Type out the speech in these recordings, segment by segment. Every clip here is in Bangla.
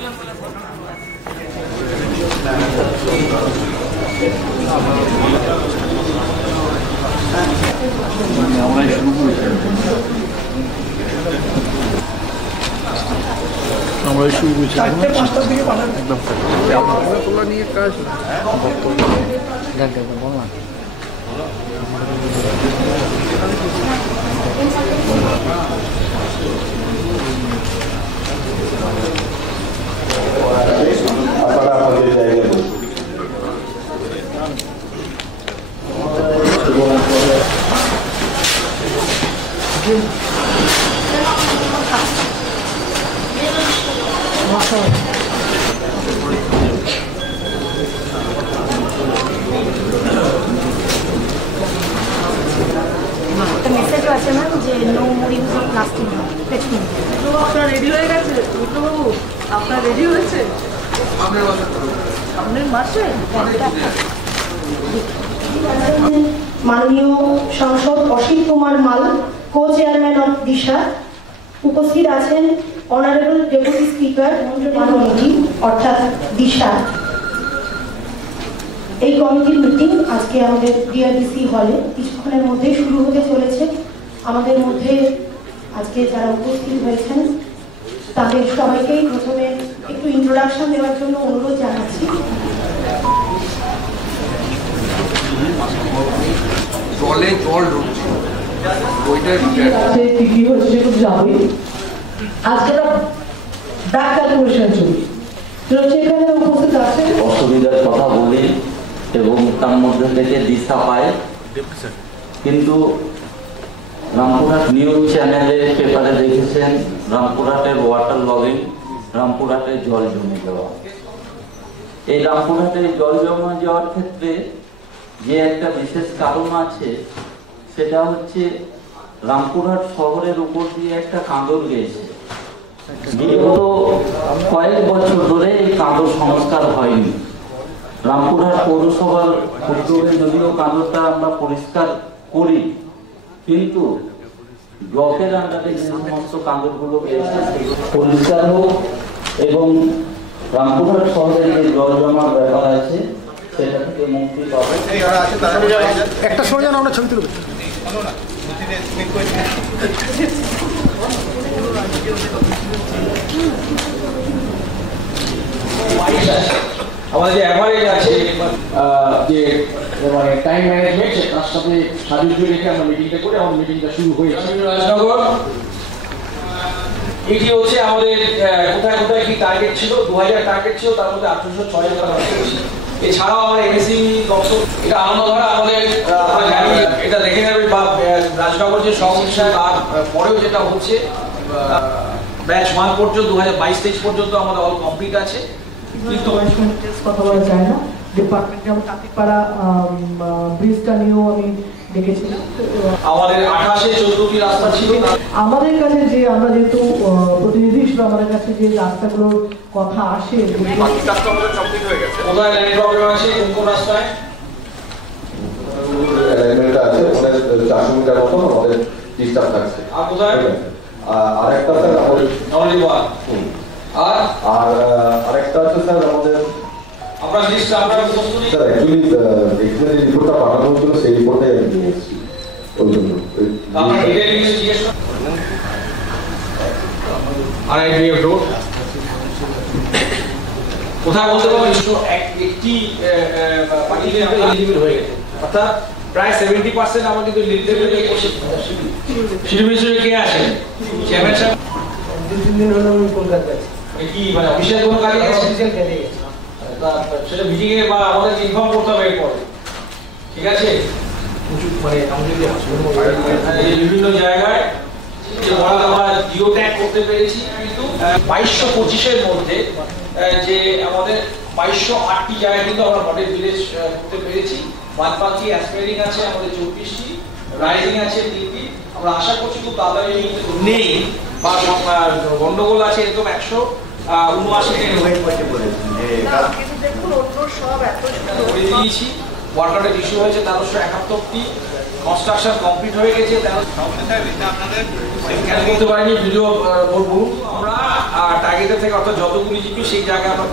আমরা শুরু করছি একদম তোলা নিয়ে কাজ বললাম আপনারা আপনাদের জায়গায় মেসেজও আছে ম্যাম যে no more use of plastic packaging. তো আপনার রেডি হয়ে গেছে বাবু? আপনার রেডি হয়েছে আপনার মাসে? মাননীয় সাংসদ অসিত কুমার মাল, কো চেয়ারম্যান অফ দিশা। উপস্থিত আছেন অনারেবল ডেপুটি স্পিকার কমিটি অর্থাৎ দিশা। এই কমিটির মিটিং আজকে আমাদের ডিআরডিসি হলে কিছুক্ষণের মধ্যে শুরু হতে চলেছে। আমাদের মধ্যে আজকে যারা উপস্থিত হয়েছেন তাদের সবাইকেই প্রথমে একটু ইন্ট্রোডাকশন দেওয়ার জন্য অনুরোধ জানাচ্ছি। জলে জল ঢুকছে কি হচ্ছে সেটা যাবে। আজকে ব্যাক ক্যালকুলেশন চলছে, এখানে উপস্থিত আছে অসুবিধার কথা বলি এবং তার মধ্যে থেকে দিশা পাই। কিন্তু রামপুরহাট নিউজ চ্যানেলে পেপারে দেখেছেন রামপুরহাটের ওয়াটার লগিং, রামপুরহাটে জল জমে যাওয়া। এই রামপুরহাটে জল জমা যাওয়ার ক্ষেত্রে যে একটা বিশেষ কারণ আছে সেটা হচ্ছে রামপুরহাট শহরের উপর দিয়ে একটা কাঁদর গেছে। বিগত কয়েক বছর ধরে এই কাঁদর সংস্কার হয়নি। রামপুরহাট পৌরসভার উদ্যোগে যদিও কাঁদরটা আমরা পরিষ্কার করি, কিন্তু ব্লকের আন্ডারে যে সমস্ত কাঁদরগুলো গেছে পরিষ্কার হোক এবং রামপুরহাট শহরের যে জল জমার ব্যাপার আছে সেটা থেকে মুক্তি পাবে। একটা সময় যেন আমরা ছবি তুলব। আমাদের যে অ্যাভারেজ আছে যে মানে টাইম ম্যানেজমেন্ট তার সাথে সাহায্য রেখে আমরা মিটিংটা করে আমাদের মিটিংটা শুরু হয়েছে। রাজনগর এটি হচ্ছে আমাদের কোথায় কোথায় কি টার্গেট ছিল, 2000 টার্গেট ছিল, তার মধ্যে 806 জন হয়েছে। এছাড়াও আমরা এমএসি দপ্তর, এটা আনন্দধারা আমাদের এটা দেখে নেবে বা রাজনগর যে সভাপতি সাহেব আর পরেও যেটা হচ্ছে ব্যাচ 1 পর্যন্ত 2022-23 পর্যন্ত আমাদের অল কমপ্লিট আছে। কিন্তু কথা বলা যায় না। ডিপার্টমেন্ট যেমন কাকিপাড়া ব্রিজটা নিয়েও আমি দেখেছি। আমাদের 28-14টি রাস্তা ছিল। আমাদের কাছে যে আমরা যেহেতু প্রতিনিধি হিসেবে আমাদের কাছে যে রাস্তাগুলোর কথা আসে, কোথায় লাইন প্রবলেম আছে, কোন রাস্তায় অ্যালাইনমেন্টটা আছে ওখানে 400 মিটার মতো আমাদের ডিস্টার্ব থাকছে। আর কোথায় আরেকটা স্যার আমাদের নলিবাগ আর আরেকটা আছে স্যার আমাদের আমরা লিস্ট আপনারা প্রস্তুত স্যার অ্যাকচুয়ালি এক্সপ্লেন রিপোর্টটা পাঠানো হয়েছিল সেই রিপোর্টটাই আমি নিয়ে এসেছি ওই জন্য আমরা ডিটেইল লিস্ট জিজ্ঞেস আর আইডিয়া রোড কোথায় বলতে পারবেন একটি পার্টিতে এলিজিবল হয়ে গেছে, অর্থাৎ প্রায় 70% আমরা কিন্তু লিডারকে করছি। শিরবিশে কে আছে চেয়ারম্যান সাহেব? দিন হলো কলকাতায় কি মানে অফিসিয়াল কোনো কাজে গেছে? অফিসিয়াল কাজে গেছে। সেটা মিটিং এ বা আমাদের ইনফর্ম করতে হবে এরপর, ঠিক আছে? মানে আমাদের বিভিন্ন জায়গায় যে বড় আমরা জিও ট্যাগ করতে পেরেছি, কিন্তু 2225 এর মধ্যে যে আমাদের 2208টি জায়গায় কিন্তু আমরা মডেল ভিলেজ করতে পেরেছি। বাদবাকি অ্যাসপায়ারিং আছে আমাদের 34টি, রাইজিং আছে 3টি। আমরা আশা করছি খুব তাড়াতাড়ি নেই বা গন্ডগোল আছে এরকম 179 ওয়ার্কারের ইস্যু হয়েছে 1371টি, কনস্ট্রাকশন কমপ্লিট হয়ে গেছে, বলতে পারিনি ভিডিও বলবো আমরা টার্গেটের থেকে, অর্থাৎ যতগুলি জিপি সেই জায়গায় আমরা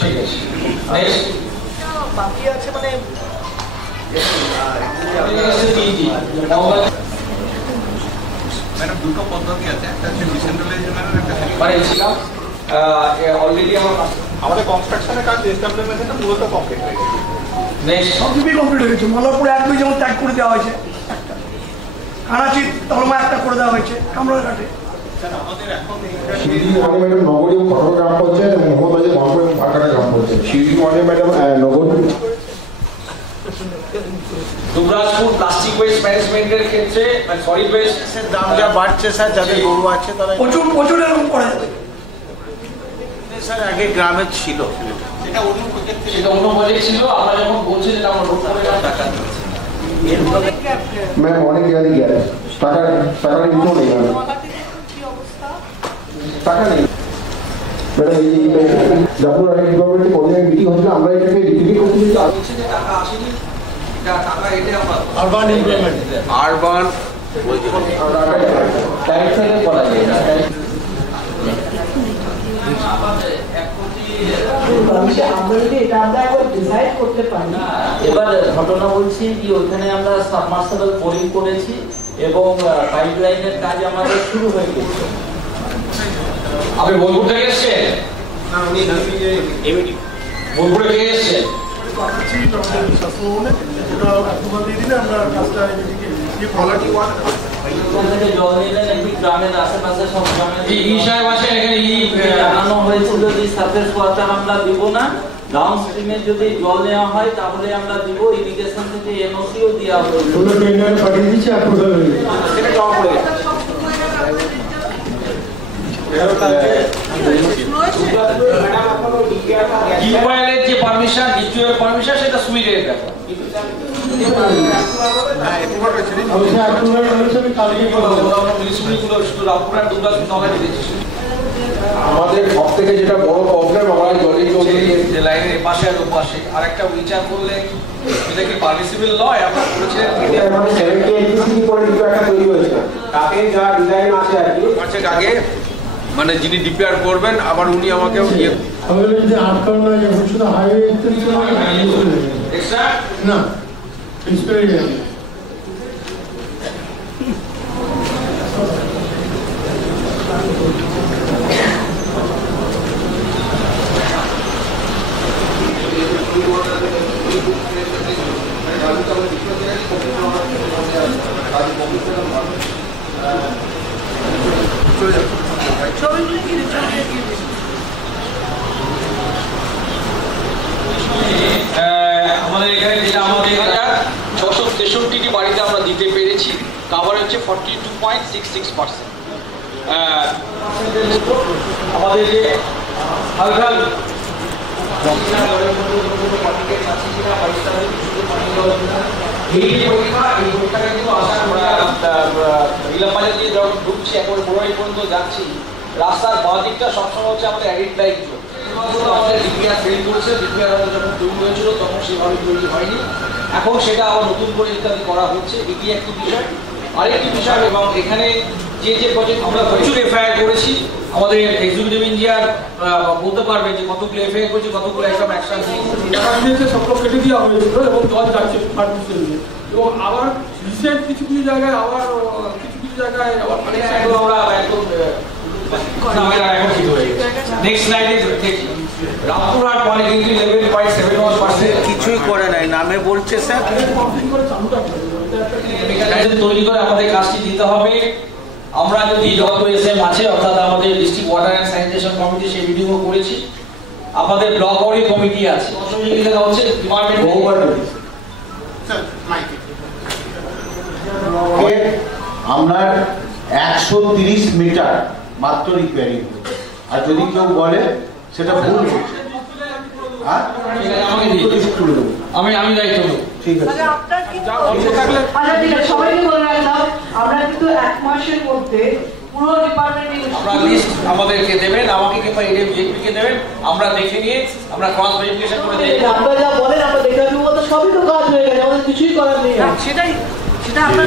ঠিক আছে। বাকি আছে মানে ম্যাডাম দুটো পদ্ধতি আছে, একটা হচ্ছে ডিসেন্ট্রালাইজেশন আর একটা মানে ছিলাম অলরেডি আমাদের কনস্ট্রাকশনের কাজ এস্টাবলিশমেন্টটা পুরোটা কমপ্লিট হয়ে গেছে। নেক্সট সবই কমপ্লিট হয়েছে। মল্লারপুর 1-2 যেমন ত্যাগ করে দেওয়া হয়েছে, কানাচি তলমা একটা করে দেওয়া হয়েছে, কামরাঘাটে। শিরডি ওয়ানে ম্যাডাম নগরী ও খড়গ গ্রাম পঞ্চায়েত এবং মোহাম্মদবাজার মহাপুর এবং ভাটারা গ্রাম পঞ্চায়েত। শিরডি ওয়ানে ম্যাডাম নগরী দুবরাজপুর প্লাস্টিক ওয়েস্ট ম্যানেজমেন্টের ক্ষেত্রে সলিড ওয়েস্টের দাম যা বাড়ছে স্যার, যাদের গরু আছে তারা প্রচুর এরকম করা যাবে স্যার। আগে গ্রামে ছিল, সেটা অন্য প্রজেক্ট ছিল। আমরা যখন বলছি যে আমরা রোড করে টাকা দিচ্ছি, ম্যাম অনেক জায়গায় গেছে, টাকা ইনফো নেই ম্যাম, টাকা নেই ম্যাডাম। এই ডাব্লিউ আই গভর্নমেন্টের কোঅর্ডিনেট মিটিং হচ্ছিল, আমরা এটাকে রিভিউ করতে বলছি যে টাকা আসেনি, টাকা এটা আমরা আরবান ইমপ্লিমেন্ট, আরবান টাইপ থেকে করা যায় না। আমরা যদি এটা আমরা একবার ডিসাইড করতে পারি। এবার ঘটনা বলছি কি, ওখানে আমরা সাবমার্সিবল বোরিং করেছি এবং পাইপলাইনের কাজ আমাদের শুরু হয়ে গেছে। আপনি বোলপুর থেকে এসছেন? বোলপুরে কে এসছেন? জল নিলেন একটি গ্রামের আশেপাশে সব গ্রামে জানানো হয়েছিল যে সারফেস ওয়াটার আমরা দিব না, ডাউন স্ট্রিমে যদি জল নেওয়া হয় তাহলে আমরা দিব। ইরিগেশন থেকে এনওসিও দেওয়া হয়েছে। টিউবওয়েলের যে পারমিশন, টিউবওয়েল পারমিশন, সেটা সুইডের ব্যাপার। আমাদের সব থেকে যেটা বড় প্রবলেম, আমরা যে লাইনের এপাশে আর ওপাশে আরেকটা বিচার করলে এটা কি পারমিসিবল নয়? আমরা বলেছিলেন তাতে যা ডিজাইন আছে আর কি, মাসের আগে মানে যিনি ডিপিআর করবেন, আবার উনি আমাকে এক্সট্রা না আমাদের এখানে যেটা আমাদের 663টি বাড়িতে আমরা দিতে পেরেছি, কাভার হচ্ছে 42.66%। আমাদের যে হালকা এই পরীক্ষাটা কিন্তু আসার ইলামবাজার দিয়ে যখন ঢুকছি একেবারে বড়াই পর্যন্ত যাচ্ছি, রাস্তার বাঁ দিকটা সবসময় হচ্ছে আমাদের অ্যাডিট লাইট জোন। আমাদের ডিপিআর ফেল করেছে, ডিপিআর যখন তৈরি হয়েছিল তখন সেভাবে তৈরি হয়নি, এখন সেটা আবার নতুন করে ইত্যাদি করা হচ্ছে। এটি একটি বিষয়। আরেকটি বিষয়, এবং এখানে যে প্রজেক্ট আমরা প্রচুর এফআইআর করেছি, আমাদের এক্সিকিউটিভ ইঞ্জিনিয়ার বলতে পারবে যে কতগুলো এফআইআর করেছি, কতগুলো একদম অ্যাকশন নিয়েছে, সবগুলো কেটে দেওয়া হয়েছিল এবং জল যাচ্ছে পারমিশন দিয়ে। এবং আবার রিসেন্ট কিছু জায়গায় আবার কিছু জায়গায় আবার আমরা একদম এখন ঠিক হয়ে গেছে। নেক্সট স্লাইডে দেখি রামপুরহাট মানে কিন্তু 11.71% কিছুই করে নাই, নামে বলছে স্যার তৈরি করে আমাদের কাজটি দিতে হবে। আমরা যদি যত এসএম আছে, অর্থাৎ আমাদের district water and sanitation committee, সেই মিটিংও করেছি। আমাদের ব্লক বডি কমিটি আছে, সহযোগিতা হচ্ছে ডিপার্টমেন্ট। আমরা 130 মিটার মাত্র রিপেয়ারিং, আর যদি কেউ বলে সেটা ভুল, আমি দায়িত্ব নেব। ঠিক আছে আচ্ছা ঠিক আছে, সবাইকে বলে রাখলাম আমরা কিন্তু 1 মাসের মধ্যে পুরো ডিপার্টমেন্টে আপনারা লিস্ট আমাদেরকে দেবেন, আমাকে কিংবা এডিএমজিপি কে দেবেন, আমরা দেখে নিয়ে আমরা ক্রস ভেরিফিকেশন করে দেব। আপনারা যা বলেন আমরা দেখে নেব, তো সবই তো কাজ হয়ে গেছে, আমাদের কিছুই করার নেই। সেটা আমরা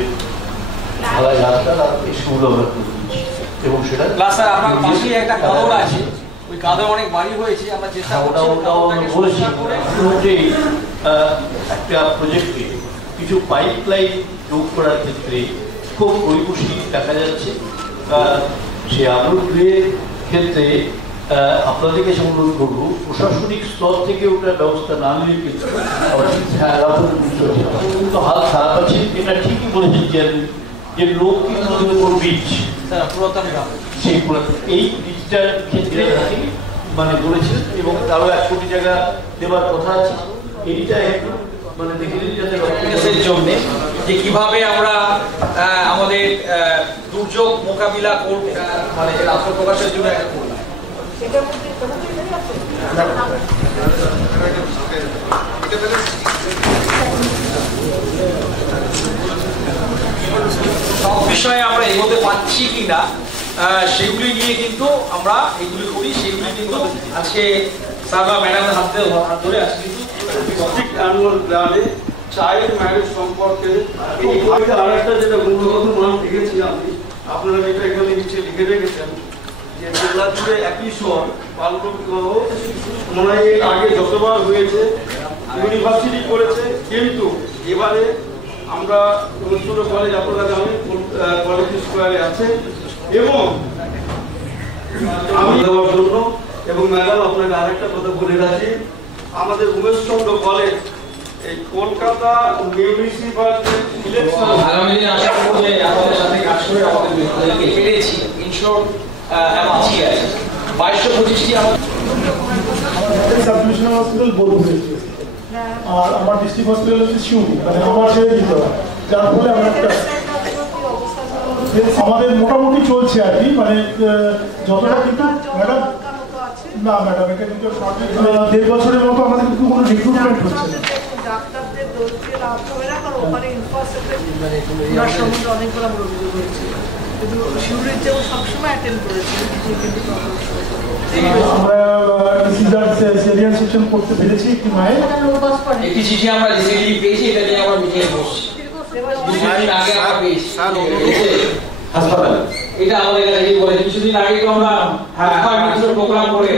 এবং সেটা প্লাস স্যার আপনার পাশে একটা কাদর আছে, ওই কাদর অনেক বাড়ি হয়েছে, আমরা চেষ্টা করছি একটা প্রজেক্টে কিছু পাইপলাইন যোগ করার ক্ষেত্রে খুব পরিপুষ্টি দেখা যাচ্ছে। সে আগ্রহের ক্ষেত্রে আপনাদেরকে অনুরোধ করবো প্রশাসনিক স্তর থেকে ওটার ব্যবস্থা না নিলে কিন্তু হাল খারাপ আছে। এটা ঠিকই বলেছেন যে লোক কিন্তু বীজ সেই এই বীজটার ক্ষেত্রে মানে বলেছিলেন এবং আরো 1 কোটি টাকা দেওয়ার কথা আছে। এইটা একটু মানে দেখে নিন যাতে জন্য যে কিভাবে আমরা আমাদের দুর্যোগ মোকাবিলা করব, মানে আত্মপ্রকাশের জন্য একটা করলাম। সব বিষয়ে আমরা এগোতে পারছি কিনা সেগুলি নিয়ে কিন্তু আমরা এগুলি করি, সেগুলি কিন্তু আজকে স্যার বা ম্যাডামের হাত ধরে আজকে কিন্তু ডিস্ট্রিক্ট অ্যানুয়াল প্ল্যানে চাইল্ড ম্যারেজ সম্পর্কে আরেকটা যেটা গুরুত্বপূর্ণ নাম লিখেছি আমি, আপনারা যেটা এখানে নিচে লিখে রেখেছেন যে জেলা জুড়ে একই স্বর বাল্য বিবাহ মনে হয় এর আগে যতবার হয়েছে ইউনিভার্সিটি করেছে, কিন্তু এবারে আমরা ছোট কলেজ আপনারা জানেন কলেজ স্কোয়ারে আছে এবং আমি দেওয়ার জন্য। এবং ম্যাডাম আপনাকে আরেকটা কথা বলে রাখি, আমাদের উমেশচন্দ্র কলেজ এই কলকাতা মিউনিসিপাল ইলেকশন আগামী দিনে আশা করব যে আমাদের সাথে কাজ করে আমাদেরকে পেরেছি ইনশোর এমআরসি আছে 2225টি আমাদের সাবডিভিশনাল হসপিটাল বোলপুরে আর আমার ডিস্ট্রিক্ট হসপিটাল হচ্ছে শিউরি, মানে আমার ছেড়ে দিতে হয়, যার ফলে আমরা আমাদের মোটামুটি চলছে আর কি, মানে যতটা কিন্তু ম্যাডাম না ম্যাডাম এটা কিন্তু 1.5 বছরের মতো আমাদের কিন্তু কোনো রিক্রুটমেন্ট হচ্ছে না। ডাক্তারদের দোষ দিয়ে লাভ হবে না, কারণ ওখানে ইনফ্রাস্ট্রাকচার সম্বন্ধে অনেকগুলো আমরা অভিযোগ করেছি, কিন্তু শিউরির যেও সবসময় অ্যাটেন্ড করেছি কিন্তু আমরা সিরিয়াল সেকশন করতে পেরেছি একটি মায়ের একটি চিঠি আমরা রিসেন্টলি পেয়েছি, এটা নিয়ে আমরা মিটিং বসছি কিছুদিন আগে আমরা পেয়েছি হাসপাতাল, এটা আমাদের কাছে কি বলে কিছুদিন আগে তো আমরা প্রোগ্রাম করে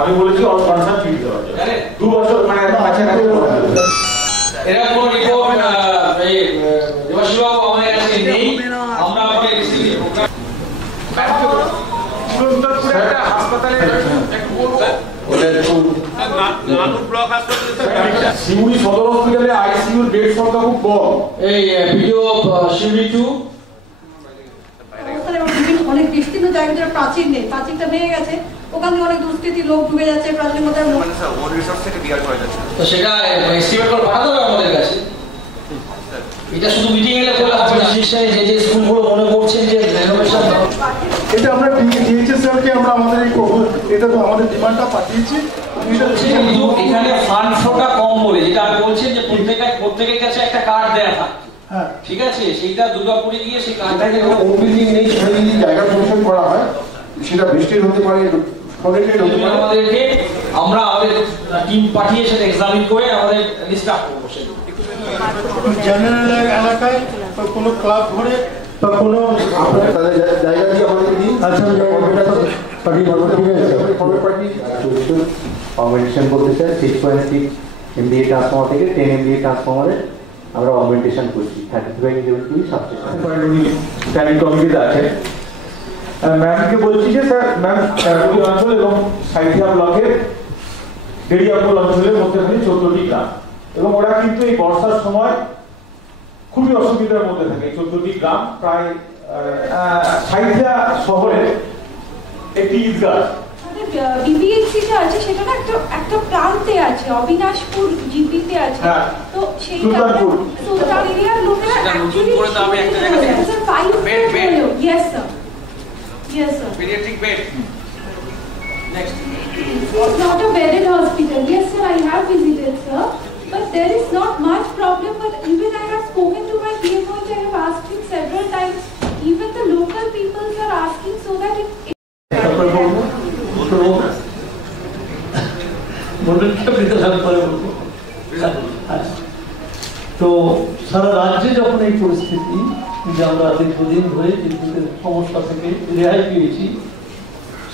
আমি বলেছি অল কনসার্ট ফিট দেওয়া যাবে 2 বছর মানে কাছাকাছি এরা কোনো রিপোর্ট এই দেবাশিসবাবু আমাদের কাছে নেই, আমরা আমাদের রিসিভি প্রোগ্রাম হাসপাতালে একটু বলবো নানুর ব্লক হাসপাতালে শিউরি সদর হসপিটালে আইসিইউর বেড সংখ্যা খুব কম। এই ভিডিও শিউরি 2 অনেক বিস্তীর্ণ জায়গায় প্রাচীর নেই, প্রাচীরটা ভেঙে গেছে, ওখানে অনেক দুষ্কৃতী লোক ঢুকে যাচ্ছে, প্রাচীরের মধ্যে তো সেটা এস্টিমেট করে পাঠাতে হবে আমাদের কাছে। এটা শুধু মিটিং এলে বলে হবে না, যে স্কুলগুলো মনে করছেন যে রেনোভেশন এটা আমরা ডিএইচএস স্যারকে আমরা আমাদের এই এটা তো আমাদের ডিমান্ডটা পাঠিয়েছি, কিন্তু এখানে ফান্ড ফ্লোটা কম বলে যেটা আমি বলছি যে প্রত্যেকের কাছে একটা কার্ড দেয়া থাকে, হ্যাঁ ঠিক আছে, সেইটা দুর্গাপুরে গিয়ে সেই কার্ডটাকে বিল্ডিং নেই, সেখানে যদি জায়গা প্রদর্শন করা হয় সেটা বৃষ্টির হতে পারে, ফলেটের হতে পারে। আমাদেরকে আমরা আমাদের টিম পাঠিয়ে সেটা এক্সামিন করে আমাদের লিস্ট আপ করবো। জেনারেল এলাকায় কোনো ক্লাব ঘরে বা কোনো আপনারা তাদের জায়গা দিয়ে আমাদেরকে দিন। আচ্ছা অগমেন্টেশন করতে চাই 6.6 MVA ট্রান্সফর্মার থেকে 10 MVA ট্রান্সফর্মারে আমরা অগমেন্টেশন করছি 35 MVA সাবস্টেশন প্ল্যানিং কমিটিতে আছে। ম্যামকে বলছি যে স্যার ম্যাম ওই অঞ্চল এবং সাইথিয়া ব্লকের দেরিয়াপুর অঞ্চলের মধ্যখানে 14টি গ্রাম, এবং ওরা কিন্তু এই বর্ষার সময় খুবই অসুবিধার মধ্যে থাকে। 14টি গ্রাম প্রায় সাইথিয়া শহরে একটি ঈদগাহ বিবিএসসিটা আছে, সেটা না একটা প্রান্তে আছে, অবিনাশপুর জিপিতে আছে, তো সেইটা সুলতান এরিয়ার লোকেরা নতুন করে তো আমি একটা জায়গা থেকে bed yes sir, yes sir, paediatric bed next is not a bedded hospital. Yes, sir, I have visited, sir. But there is not much problem. But even I have spoken to my PMO, I have asked him several times. Even the local people are asking so that it. তো সারা রাজ্যে যখন এই পরিস্থিতি যে আমরা দীর্ঘদিন ধরে বিদ্যুতের সমস্যা থেকে রেহাই পেয়েছি,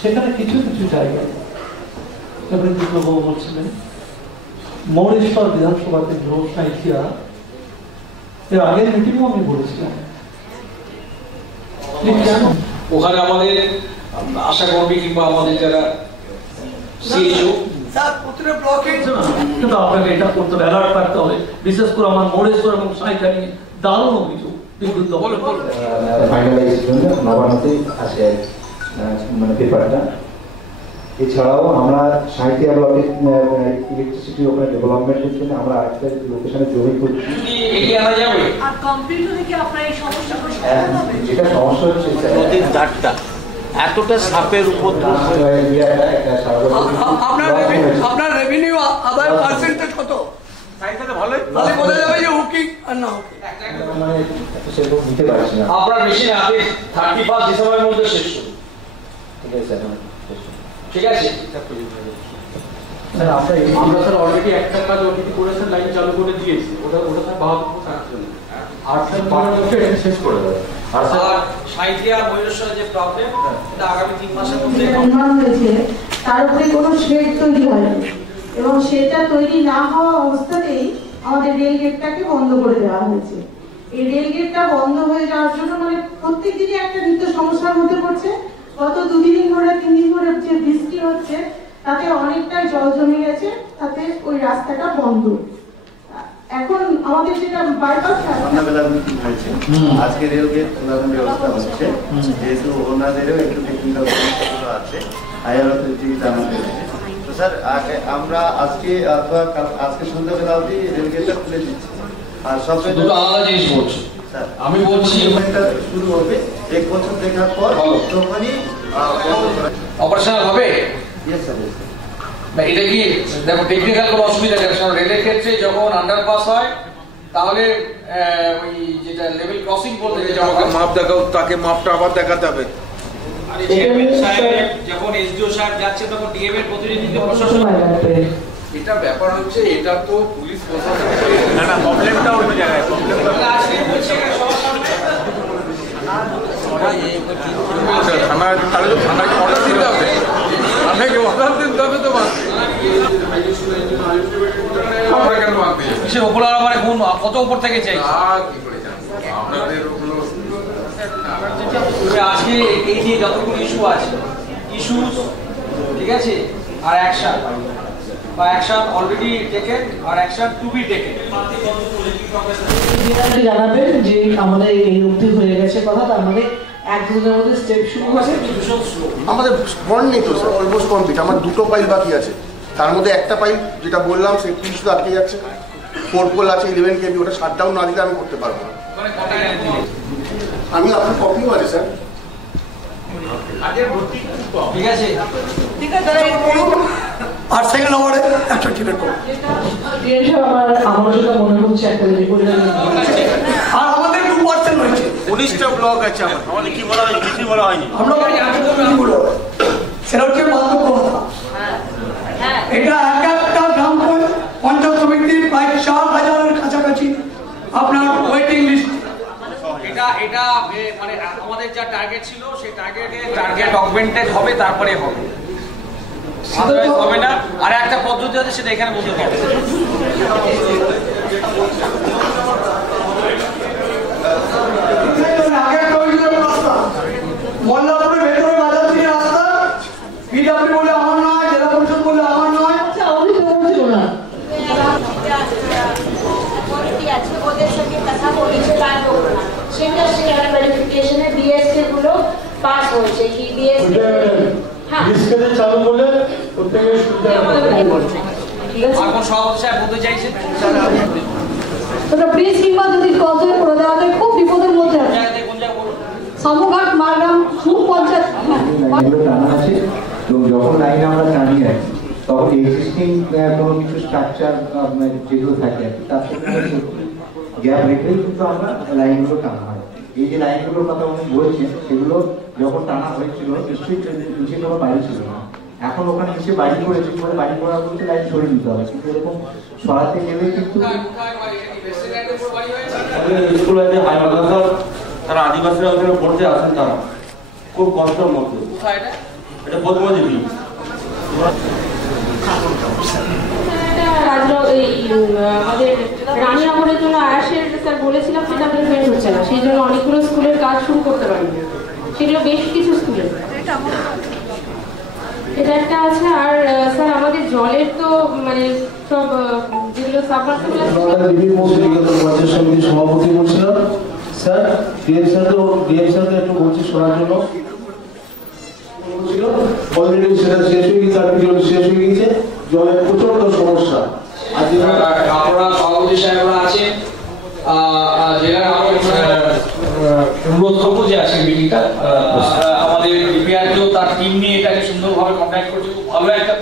সেখানে কিছু কিছু জায়গায় যেমন বিপ্লববাবু বলছিলেন মৌরেশ্বর বিধানসভা কেন্দ্র সাঁইথিয়া, এর আগের মিটিংও আমি বলেছিলাম ওখানে আমাদের আশা কর্মী কিংবা আমাদের যারা সিএইচও প্রতিটা ব্লকে কিন্তু আপনাকে এটা করতে হবে, অ্যালার্ট থাকতে হবে। বিশেষ করে আমার মৌরেশ্বর এবং সাঁইথিয়া নিয়ে দারুণ অভিযোগ বিদ্যুৎ দপ্তর ফাইনালাইজ জন্য নবান্নতে আসে মানে পেপারটা। এছাড়াও আমরা সাঁইথিয়া ব্লকের ইলেকট্রিসিটির ওখানে ডেভেলপমেন্টের জন্য আমরা একটা লোকেশনে জমি করছি। আর কম্পিউটারে কি আপনার এই সমস্যাগুলো যেটা সমস্যা হচ্ছে নদীর ধারটা এতটা সাপের উপর আপনার রেভিনিউ আদায় পার্সেন্টেজ কত? তাহলে বোঝা যাবে যে হুকিং আর না হুকিং। মানে সেরকম দিতে পারছি না। আপনার মেশিন আগে 31 ডিসেম্বরের মধ্যে শেষ হবে। ঠিক আছে স্যার, ঠিক আছে। আমরা স্যার অলরেডি একটা কাজ অলরেডি করেছেন, লাইন চালু করে দিয়েছি, ওটা স্যার 72 টাকা চলে আর স্যার 12 শেষ করে দেবে। আর সাঁইথিয়া ময়ূরেশ্বরের যে প্রবলেম এটা আগামী 3 মাসের মধ্যে নির্মাণ হয়েছে, তার উপরে কোনো শেড তৈরি হয়নি এবং সেটা তৈরি না হওয়া অবস্থাতেই আমাদের রেল গেটটাকে বন্ধ করে দেওয়া হয়েছে। এই রেল গেটটা বন্ধ হয়ে যাওয়ার জন্য মানে প্রত্যেক দিনই একটা নিত্য সমস্যার মধ্যে পড়ছে। গত 2 দিন ধরে 3 দিন ধরে যে বৃষ্টি হচ্ছে তাতে অনেকটাই জল জমে গেছে, তাতে ওই রাস্তাটা বন্ধ। এখন আমাদের যেটা বাইপাস সন্ধ্যাবেলা মিটিং হয়েছে, আজকে রেল গেট খোলানোর ব্যবস্থা হচ্ছে, যেহেতু ওনাদেরও একটু টেকনিক্যাল সমস্যাগুলো আছে, হায়ার অথরিটি জানাতে হয়েছে। তো স্যার আমরা আজকে অথবা আজকে সন্ধ্যাবেলা অবধি রেল গেটটা খুলে দিচ্ছি। আর সব দুটো আলাদা জিনিস বলছি স্যার, আমি বলছি শুরু হবে 1 বছর দেখার পর, তখনই অপারেশনাল হবে। Yes sir. না এটা কি দেখো টেকনিক্যাল কোনো অসুবিধা নেই, কারণ রেলের ক্ষেত্রে যখন আন্ডারপাস হয় তাহলে ওই যেটা লেভেল ক্রসিং বলতে যেটা আমাকে মাপ দেখাও, তাকে মাপটা আবার দেখাতে হবে। আরে চেয়ারম্যান সাহেব যখন এসডিও সাহেব যাচ্ছে তখন ডিএম এর প্রতিনিধিত্ব প্রশাসন। এটা ব্যাপার হচ্ছে, এটা তো পুলিশ প্রশাসন। না না, প্রবলেমটা অন্য জায়গায়। প্রবলেমটা আজকে বলছে থানায়, তাহলে তো থানাকে অর্ডার দিতে হবে, থানাকে অর্ডার দিতে হবে। তো আমরা কেন মানতে যাচ্ছি? সে ওপরওয়ালা মানে কোন কত উপর থেকে চাই কি করে জানবো আপনাদের ওগুলো? আজকে এই যে যতগুলো ইস্যু আছে, ইস্যু ঠিক আছে, আর অ্যাকশন বা অ্যাকশন অলরেডি টেকেন আর অ্যাকশন টু বি টেকেন। জানাবেন যে আমাদের এই অবধি হয়ে গেছে কথা, তার মানে 1-2 দিনের মধ্যে স্টেপ শুরু হয়েছে। আমাদের বন্ড নেই তো স্যার, অলমোস্ট কমপ্লিট। আমার 2টো পাইল বাকি আছে, তার মধ্যে একটা পাইল যেটা বললাম সেই পিস আটকে যাচ্ছে। 4 পোল আছে 11 কেবি, ওটা শাটডাউন না দিলে আমি করতে পারবো না। আমি আপনার কপিও আছে স্যার। ঠিক আছে, ঠিক আছে। আর সেকেন্ড আওয়ারে একটা টিকিট করো। আমার যেটা মনে হচ্ছে একটা রিপোর্ট আর আমাদের 2% হয়েছে, 19টা ব্লক আছে আমাদের। কি বলা হয়? কিছুই বলা হয়নি। আমরা সেটা হচ্ছে বাস্তব কথা। এটা একটা গ্রাম পঞ্চায়েত সমিতির প্রায় 4000-এর কাছাকাছি আপনার ওয়েটিং লিস্ট। এটা মানে আমাদের যা টার্গেট ছিল সেই টার্গেট অগমেন্টেড হবে, তারপরে হবে, হবে না। আর একটা পদ্ধতি আছে সেটা এখানে বলতে হবে। মোল্লাপুরের ভেতরে বাজার থেকে রাস্তা, পিডব্লিউ বলে আমার নয়, জেলা পরিষদ বলে আমার নয়। আচ্ছা, আমি তো বলছি না ওদের সঙ্গে কথা বলেছে, তার লোক না সেটা সেখানে ভেরিফিকেশনে ডিএসকে গুলো পাস হয়েছে কি ডিএসকে। হ্যাঁ, ডিসকাশন চালু করলে প্রত্যেকের সুবিধা আর কোন সভাপতি সাহেব বলতে চাইছেন? তোমরা প্লিজ কিংবা যদি কজে করে দেওয়া যায়, খুব বিপদের মধ্যে আছে। সমঘাট মারগ্রাম খুব পঞ্চায়েত লাইনগুলো টানা আছে, এবং যখন লাইন আমরা টানিয়ে রাখি এক্সিস্টিং কোনো কিছু স্ট্রাকচার যেগুলো থাকে আর কি তার সাথে গ্যাপ রেখেই কিন্তু আমরা লাইনগুলো টানা হয়। এই যে লাইনগুলোর কথা উনি বলছেন সেগুলো যখন টানা হয়েছিল নিশ্চয়ই নিচে কোনো বাড়ি ছিল না, এখন ওখানে নিচে বাড়ি করেছে, পরে বাড়ি করা বলতে লাইন সরিয়ে দিতে হবে, কিন্তু এরকম সরাতে গেলে কিন্তু তারা আদিবাসীরা ওখানে পড়তে আসেন, তারা খুব কষ্টের মধ্যে। এটা বদমাজি বিল। আমাদের রানীনগরের জন্য আয়াসের স্যার বলেছিলাম সেটা ইমপ্লিমেন্ট হচ্ছে না, সেই জন্য অনেকগুলো স্কুলের কাজ শুরু করতে পারিনি, সেগুলো বেশ কিছু স্কুলে এটা একটা আছে। আর স্যার আমাদের জলের তো মানে সব যেগুলো সাবমার্সিবল সমিতির সভাপতি বলছিলাম স্যার, ডিএম স্যারকে একটু বলছি শোনার জন্য। অলরেডি সেটা শেষ হয়ে গেছে, আর্টিকেল শেষ হয়ে গেছে, জলের প্রচন্ড সমস্যা। আপনারা সভাপতি সাহেবরা আছেন, অনুরোধ করবো যে আজকে মিটিংটা আমাদের ডিপিআরকেও তার টিম নিয়ে এটাকে সুন্দরভাবে কন্ট্যাক্ট করছে, খুব ভালো একটা